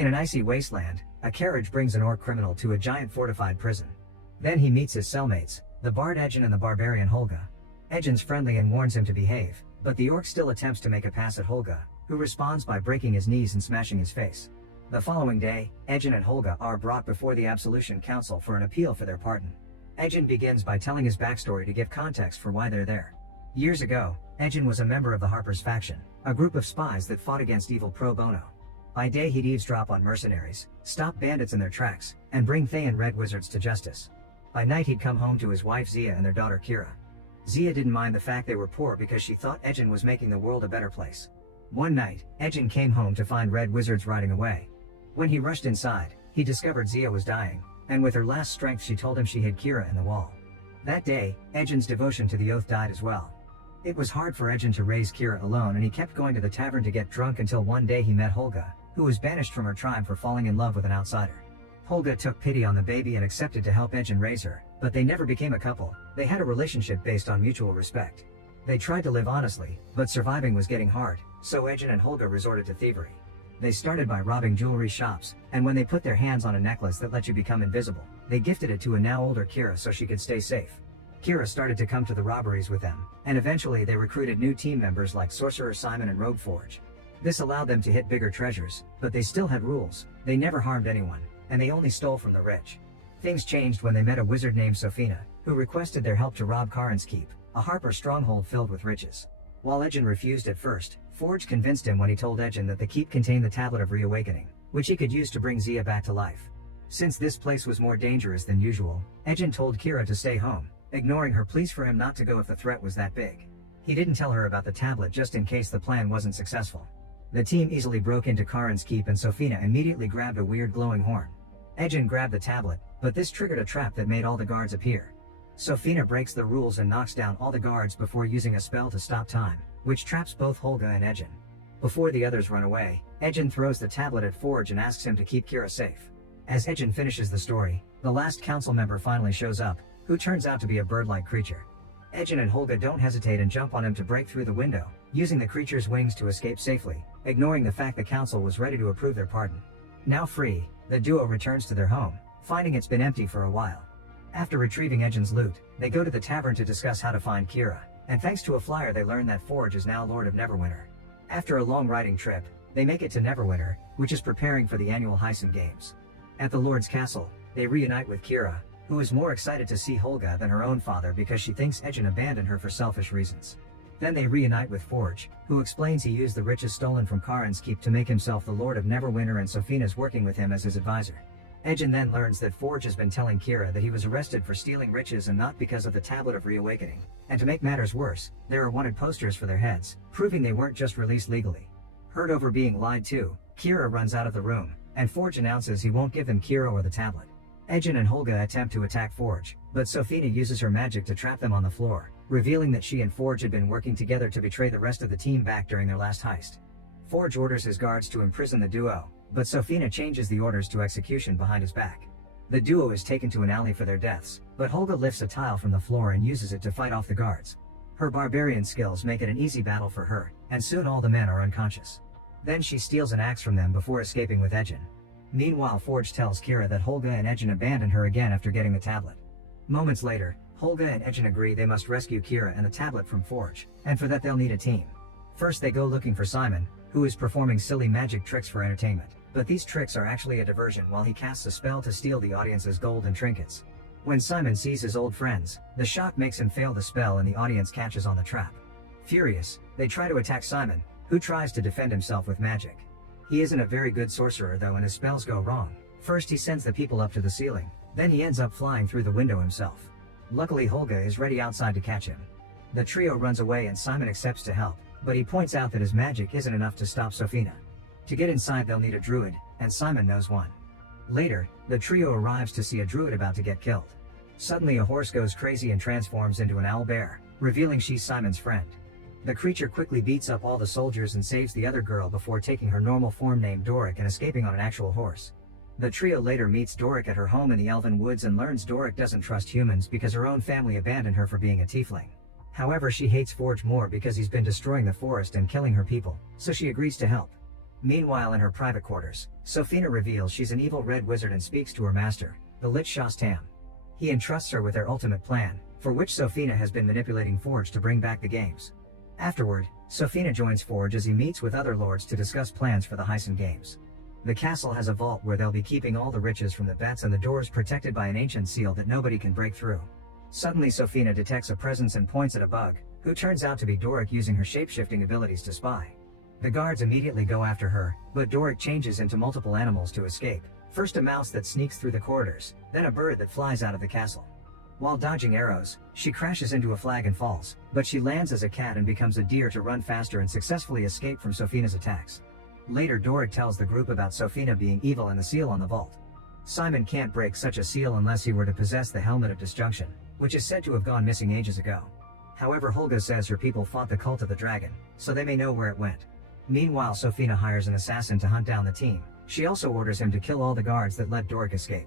In an icy wasteland, a carriage brings an orc criminal to a giant fortified prison. Then he meets his cellmates, the bard Edgin and the barbarian Holga. Edgin's friendly and warns him to behave, but the orc still attempts to make a pass at Holga, who responds by breaking his knees and smashing his face. The following day, Edgin and Holga are brought before the Absolution Council for an appeal for their pardon. Edgin begins by telling his backstory to give context for why they're there. Years ago, Edgin was a member of the Harper's faction, a group of spies that fought against evil pro bono. By day he'd eavesdrop on mercenaries, stop bandits in their tracks, and bring Thay and Red Wizards to justice. By night he'd come home to his wife Zia and their daughter Kira. Zia didn't mind the fact they were poor because she thought Edgin was making the world a better place. One night, Edgin came home to find Red Wizards riding away. When he rushed inside, he discovered Zia was dying, and with her last strength she told him she hid Kira in the wall. That day, Edgin's devotion to the oath died as well. It was hard for Edgin to raise Kira alone, and he kept going to the tavern to get drunk until one day he met Holga, who was banished from her tribe for falling in love with an outsider. Holga took pity on the baby and accepted to help Edgin raise her, but they never became a couple. They had a relationship based on mutual respect. They tried to live honestly, but surviving was getting hard, so Edgin and Holga resorted to thievery. They started by robbing jewelry shops, and when they put their hands on a necklace that let you become invisible, they gifted it to a now older Kira so she could stay safe. Kira started to come to the robberies with them, and eventually they recruited new team members like Sorcerer Simon and Rogue Forge. This allowed them to hit bigger treasures, but they still had rules. They never harmed anyone, and they only stole from the rich. Things changed when they met a wizard named Sophina, who requested their help to rob Karin's Keep, a Harper stronghold filled with riches. While Edgin refused at first, Forge convinced him when he told Edgin that the keep contained the Tablet of Reawakening, which he could use to bring Zia back to life. Since this place was more dangerous than usual, Edgin told Kira to stay home, ignoring her pleas for him not to go if the threat was that big. He didn't tell her about the tablet just in case the plan wasn't successful. The team easily broke into Karin's Keep and Sophina immediately grabbed a weird glowing horn. Edgin grabbed the tablet, but this triggered a trap that made all the guards appear. Sophina breaks the rules and knocks down all the guards before using a spell to stop time, which traps both Holga and Edgin. Before the others run away, Edgin throws the tablet at Forge and asks him to keep Kira safe. As Edgin finishes the story, the last council member finally shows up, who turns out to be a bird-like creature. Edgin and Holga don't hesitate and jump on him to break through the window, using the creature's wings to escape safely, ignoring the fact the council was ready to approve their pardon. Now free, the duo returns to their home, finding it's been empty for a while. After retrieving Edgin's loot, they go to the tavern to discuss how to find Kira, and thanks to a flyer they learn that Forge is now Lord of Neverwinter. After a long riding trip, they make it to Neverwinter, which is preparing for the annual Heisen Games. At the Lord's castle, they reunite with Kira, who is more excited to see Holga than her own father because she thinks Edgin abandoned her for selfish reasons. Then they reunite with Forge, who explains he used the riches stolen from Karin's Keep to make himself the Lord of Neverwinter, and Sophina's working with him as his advisor. Edgin then learns that Forge has been telling Kira that he was arrested for stealing riches and not because of the Tablet of Reawakening. And to make matters worse, there are wanted posters for their heads, proving they weren't just released legally. Heard over being lied to, Kira runs out of the room, and Forge announces he won't give them Kira or the tablet. Edgin and Holga attempt to attack Forge, but Sophina uses her magic to trap them on the floor, revealing that she and Forge had been working together to betray the rest of the team back during their last heist. Forge orders his guards to imprison the duo, but Sophina changes the orders to execution behind his back. The duo is taken to an alley for their deaths, but Holga lifts a tile from the floor and uses it to fight off the guards. Her barbarian skills make it an easy battle for her, and soon all the men are unconscious. Then she steals an axe from them before escaping with Edgin. Meanwhile, Forge tells Kira that Holga and Edgin abandoned her again after getting the tablet. Moments later, Holga and Edgin agree they must rescue Kira and the tablet from Forge, and for that they'll need a team. First they go looking for Simon, who is performing silly magic tricks for entertainment, but these tricks are actually a diversion while he casts a spell to steal the audience's gold and trinkets. When Simon sees his old friends, the shock makes him fail the spell and the audience catches on the trap. Furious, they try to attack Simon, who tries to defend himself with magic. He isn't a very good sorcerer though, and his spells go wrong. First he sends the people up to the ceiling, then he ends up flying through the window himself. Luckily Holga is ready outside to catch him. The trio runs away and Simon accepts to help, but he points out that his magic isn't enough to stop Sophina. To get inside they'll need a druid, and Simon knows one. Later, the trio arrives to see a druid about to get killed. Suddenly a horse goes crazy and transforms into an owl bear, revealing she's Simon's friend. The creature quickly beats up all the soldiers and saves the other girl before taking her normal form named Doric and escaping on an actual horse. The trio later meets Doric at her home in the Elven Woods and learns Doric doesn't trust humans because her own family abandoned her for being a tiefling. However, she hates Forge more because he's been destroying the forest and killing her people, so she agrees to help. Meanwhile in her private quarters, Sofina reveals she's an evil red wizard and speaks to her master, the Lich Shastam. He entrusts her with their ultimate plan, for which Sofina has been manipulating Forge to bring back the games. Afterward, Sofina joins Forge as he meets with other lords to discuss plans for the Heisen games. The castle has a vault where they'll be keeping all the riches from the bets and the doors protected by an ancient seal that nobody can break through. Suddenly Sofina detects a presence and points at a bug, who turns out to be Doric using her shape-shifting abilities to spy. The guards immediately go after her, but Doric changes into multiple animals to escape. First a mouse that sneaks through the corridors, then a bird that flies out of the castle. While dodging arrows, she crashes into a flag and falls, but she lands as a cat and becomes a deer to run faster and successfully escape from Sofina's attacks. Later Doric tells the group about Sofina being evil and the seal on the vault. Simon can't break such a seal unless he were to possess the Helmet of Disjunction, which is said to have gone missing ages ago. However, Holga says her people fought the cult of the dragon, so they may know where it went. Meanwhile Sofina hires an assassin to hunt down the team. She also orders him to kill all the guards that let Doric escape.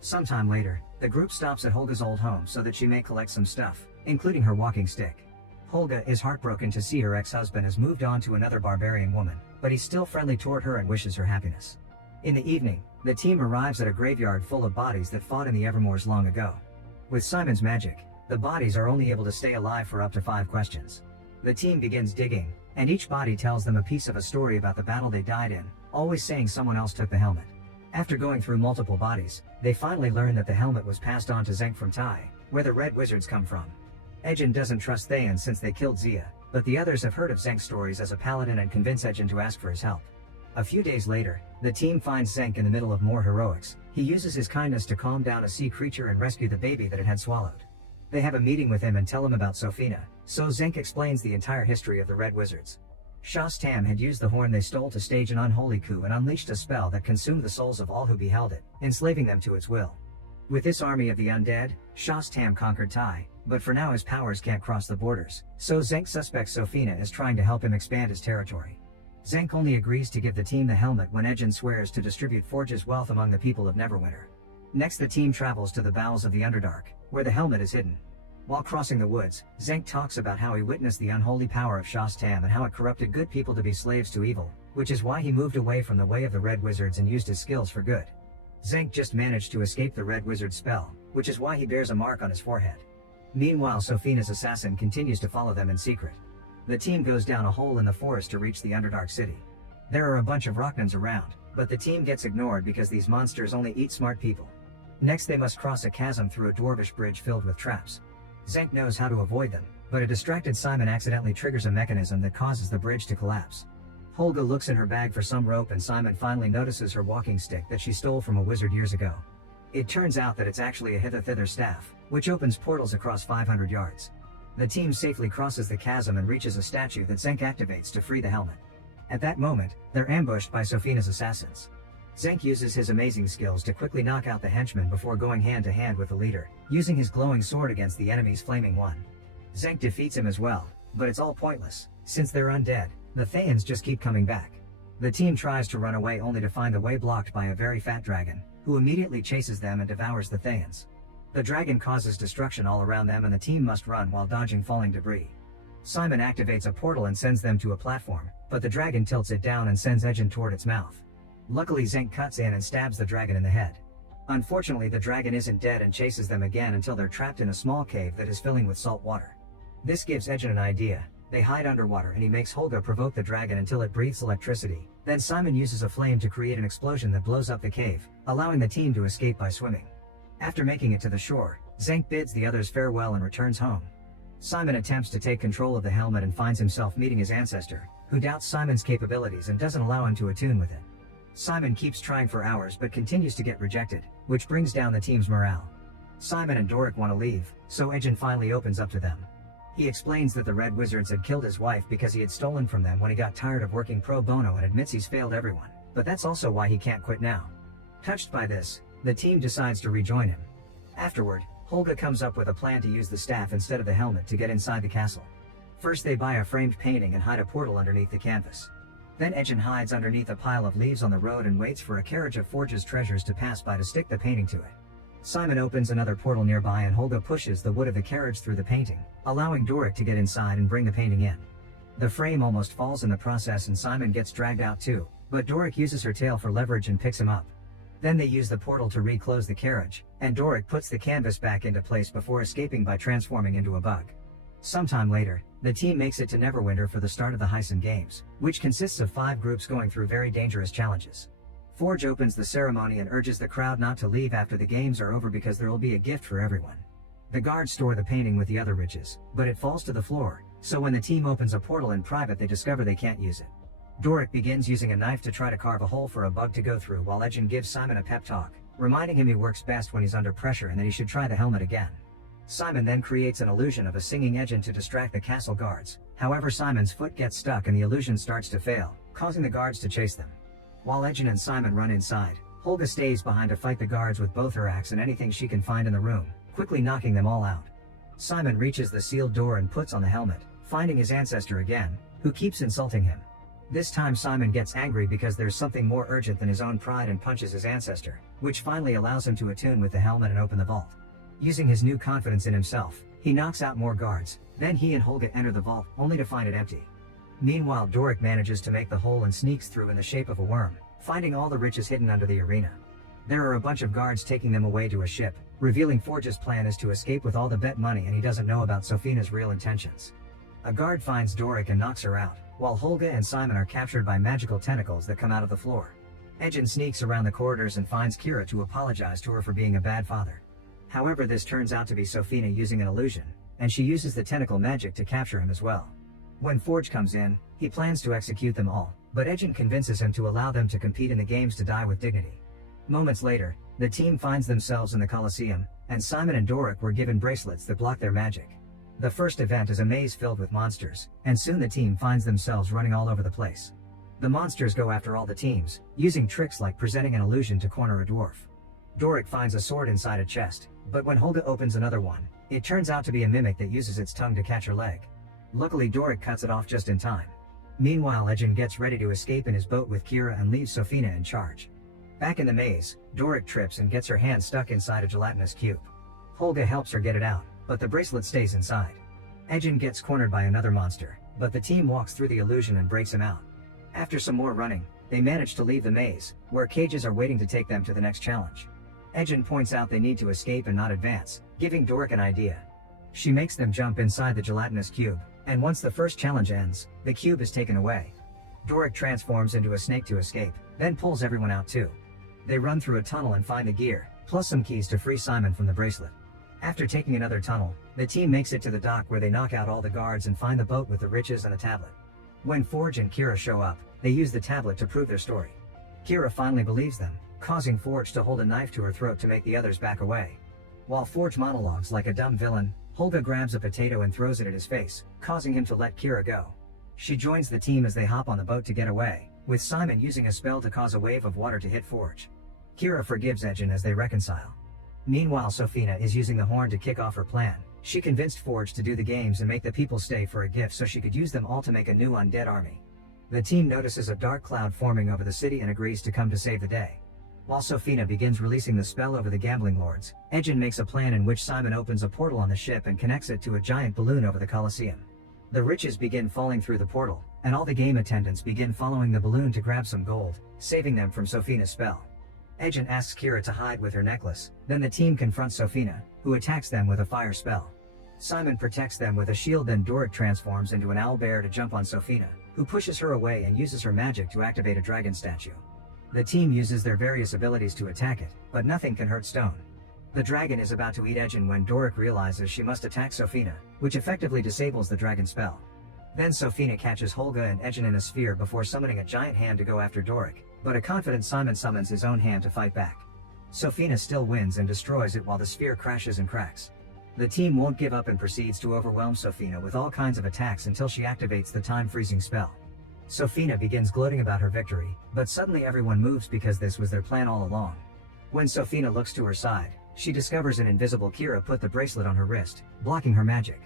Sometime later, the group stops at Holga's old home so that she may collect some stuff, including her walking stick. Holga is heartbroken to see her ex-husband has moved on to another barbarian woman, but he's still friendly toward her and wishes her happiness. In the evening, the team arrives at a graveyard full of bodies that fought in the Evermoors long ago. With Simon's magic, the bodies are only able to stay alive for up to 5 questions. The team begins digging, and each body tells them a piece of a story about the battle they died in, always saying someone else took the helmet. After going through multiple bodies, they finally learn that the helmet was passed on to Zenk from Tai, where the Red Wizards come from. Ejin doesn't trust Thayan since they killed Zia, but the others have heard of Zenk's stories as a paladin and convince Ejin to ask for his help. A few days later, the team finds Zenk in the middle of more heroics. He uses his kindness to calm down a sea creature and rescue the baby that it had swallowed. They have a meeting with him and tell him about Sofina, so Zenk explains the entire history of the Red Wizards. Shastam had used the horn they stole to stage an unholy coup and unleashed a spell that consumed the souls of all who beheld it, enslaving them to its will. With this army of the undead, Shastam conquered Tai, but for now his powers can't cross the borders, so Zenk suspects Sofina is trying to help him expand his territory. Zenk only agrees to give the team the helmet when Ejin swears to distribute Forge's wealth among the people of Neverwinter. Next the team travels to the bowels of the Underdark, where the helmet is hidden. While crossing the woods, Zenk talks about how he witnessed the unholy power of Shastam and how it corrupted good people to be slaves to evil, which is why he moved away from the way of the Red Wizards and used his skills for good. Zenk just managed to escape the Red Wizard spell, which is why he bears a mark on his forehead. Meanwhile Sofina's assassin continues to follow them in secret. The team goes down a hole in the forest to reach the Underdark city. There are a bunch of Rocknans around, but the team gets ignored because these monsters only eat smart people. Next they must cross a chasm through a dwarvish bridge filled with traps. Zenk knows how to avoid them, but a distracted Simon accidentally triggers a mechanism that causes the bridge to collapse. Holga looks in her bag for some rope and Simon finally notices her walking stick that she stole from a wizard years ago. It turns out that it's actually a hither-thither staff, which opens portals across 500 yards. The team safely crosses the chasm and reaches a statue that Zenk activates to free the helmet. At that moment, they're ambushed by Sofina's assassins. Zenk uses his amazing skills to quickly knock out the henchmen before going hand-to-hand with the leader, using his glowing sword against the enemy's flaming one. Zenk defeats him as well, but it's all pointless. Since they're undead, the Thayans just keep coming back. The team tries to run away only to find the way blocked by a very fat dragon, who immediately chases them and devours the Thayans. The dragon causes destruction all around them and the team must run while dodging falling debris. Simon activates a portal and sends them to a platform, but the dragon tilts it down and sends Ejin toward its mouth. Luckily Zenk cuts in and stabs the dragon in the head. Unfortunately the dragon isn't dead and chases them again until they're trapped in a small cave that is filling with salt water. This gives Ejin an idea. They hide underwater and he makes Holga provoke the dragon until it breathes electricity. Then Simon uses a flame to create an explosion that blows up the cave, allowing the team to escape by swimming. After making it to the shore, Zenk bids the others farewell and returns home. Simon attempts to take control of the helmet and finds himself meeting his ancestor, who doubts Simon's capabilities and doesn't allow him to attune with it. Simon keeps trying for hours but continues to get rejected, which brings down the team's morale. Simon and Doric want to leave, so Ejin finally opens up to them. He explains that the Red Wizards had killed his wife because he had stolen from them when he got tired of working pro bono and admits he's failed everyone, but that's also why he can't quit now. Touched by this, the team decides to rejoin him. Afterward, Holga comes up with a plan to use the staff instead of the helmet to get inside the castle. First they buy a framed painting and hide a portal underneath the canvas. Then Ejin hides underneath a pile of leaves on the road and waits for a carriage of Forge's treasures to pass by to stick the painting to it. Simon opens another portal nearby and Holga pushes the wood of the carriage through the painting, allowing Doric to get inside and bring the painting in. The frame almost falls in the process and Simon gets dragged out too, but Doric uses her tail for leverage and picks him up. Then they use the portal to reclose the carriage, and Doric puts the canvas back into place before escaping by transforming into a bug. Sometime later, the team makes it to Neverwinter for the start of the Heisen Games, which consists of 5 groups going through very dangerous challenges. Forge opens the ceremony and urges the crowd not to leave after the games are over because there will be a gift for everyone. The guards store the painting with the other riches, but it falls to the floor, so when the team opens a portal in private they discover they can't use it. Doric begins using a knife to try to carve a hole for a bug to go through while Ejin gives Simon a pep talk, reminding him he works best when he's under pressure and that he should try the helmet again. Simon then creates an illusion of a singing Ejin to distract the castle guards. However, Simon's foot gets stuck and the illusion starts to fail, causing the guards to chase them. While Ejin and Simon run inside, Holga stays behind to fight the guards with both her axe and anything she can find in the room, quickly knocking them all out. Simon reaches the sealed door and puts on the helmet, finding his ancestor again, who keeps insulting him. This time Simon gets angry because there's something more urgent than his own pride and punches his ancestor, which finally allows him to attune with the helmet and open the vault. Using his new confidence in himself, he knocks out more guards, then he and Holga enter the vault, only to find it empty. Meanwhile, Doric manages to make the hole and sneaks through in the shape of a worm, finding all the riches hidden under the arena. There are a bunch of guards taking them away to a ship, revealing Forge's plan is to escape with all the bet money and he doesn't know about Sofina's real intentions. A guard finds Doric and knocks her out, while Holga and Simon are captured by magical tentacles that come out of the floor. Ejin sneaks around the corridors and finds Kira to apologize to her for being a bad father. However, this turns out to be Sofina using an illusion, and she uses the tentacle magic to capture him as well. When Forge comes in, he plans to execute them all, but Ejin convinces him to allow them to compete in the games to die with dignity. Moments later, the team finds themselves in the Colosseum, and Simon and Doric were given bracelets that block their magic. The first event is a maze filled with monsters, and soon the team finds themselves running all over the place. The monsters go after all the teams, using tricks like presenting an illusion to corner a dwarf. Doric finds a sword inside a chest, but when Holga opens another one, it turns out to be a mimic that uses its tongue to catch her leg. Luckily, Doric cuts it off just in time. Meanwhile, Ejin gets ready to escape in his boat with Kira and leaves Sofina in charge. Back in the maze, Doric trips and gets her hand stuck inside a gelatinous cube. Holga helps her get it out, but the bracelet stays inside. Ejin gets cornered by another monster, but the team walks through the illusion and breaks him out. After some more running, they manage to leave the maze, where cages are waiting to take them to the next challenge. Ejin points out they need to escape and not advance, giving Doric an idea. She makes them jump inside the gelatinous cube, and once the first challenge ends, the cube is taken away. Doric transforms into a snake to escape, then pulls everyone out too. They run through a tunnel and find the gear, plus some keys to free Simon from the bracelet. After taking another tunnel, the team makes it to the dock where they knock out all the guards and find the boat with the riches and the tablet. When Forge and Kira show up, they use the tablet to prove their story. Kira finally believes them, causing Forge to hold a knife to her throat to make the others back away. While Forge monologues like a dumb villain, Holga grabs a potato and throws it at his face, causing him to let Kira go. She joins the team as they hop on the boat to get away, with Simon using a spell to cause a wave of water to hit Forge. Kira forgives Ejin as they reconcile. Meanwhile, Sofina is using the horn to kick off her plan. She convinced Forge to do the games and make the people stay for a gift so she could use them all to make a new undead army. The team notices a dark cloud forming over the city and agrees to come to save the day. While Sofina begins releasing the spell over the gambling lords, Ejin makes a plan in which Simon opens a portal on the ship and connects it to a giant balloon over the Colosseum. The riches begin falling through the portal, and all the game attendants begin following the balloon to grab some gold, saving them from Sofina's spell. Ejin asks Kira to hide with her necklace, then the team confronts Sofina, who attacks them with a fire spell. Simon protects them with a shield, then Doric transforms into an owlbear to jump on Sofina, who pushes her away and uses her magic to activate a dragon statue. The team uses their various abilities to attack it, but nothing can hurt stone. The dragon is about to eat Ejin when Doric realizes she must attack Sofina, which effectively disables the dragon spell. Then Sofina catches Holga and Ejin in a sphere before summoning a giant hand to go after Doric, but a confident Simon summons his own hand to fight back. Sofina still wins and destroys it while the sphere crashes and cracks. The team won't give up and proceeds to overwhelm Sofina with all kinds of attacks until she activates the time-freezing spell. Sofina begins gloating about her victory, but suddenly everyone moves because this was their plan all along. When Sofina looks to her side, she discovers an invisible Kira put the bracelet on her wrist, blocking her magic.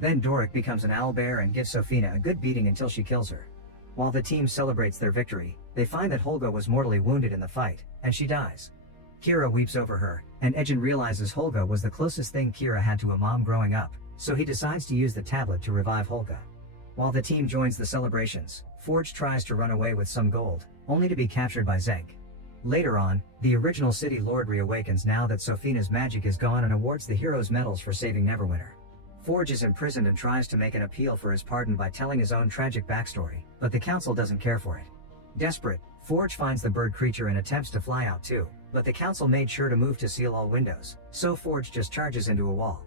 Then Doric becomes an owlbear and gives Sofina a good beating until she kills her. While the team celebrates their victory, they find that Holga was mortally wounded in the fight, and she dies. Kira weeps over her, and Ejin realizes Holga was the closest thing Kira had to a mom growing up, so he decides to use the tablet to revive Holga. While the team joins the celebrations, Forge tries to run away with some gold, only to be captured by Zeg. Later on, the original City Lord reawakens now that Sofina's magic is gone and awards the heroes medals for saving Neverwinter. Forge is imprisoned and tries to make an appeal for his pardon by telling his own tragic backstory, but the council doesn't care for it. Desperate, Forge finds the bird creature and attempts to fly out too, but the council made sure to move to seal all windows, so Forge just charges into a wall.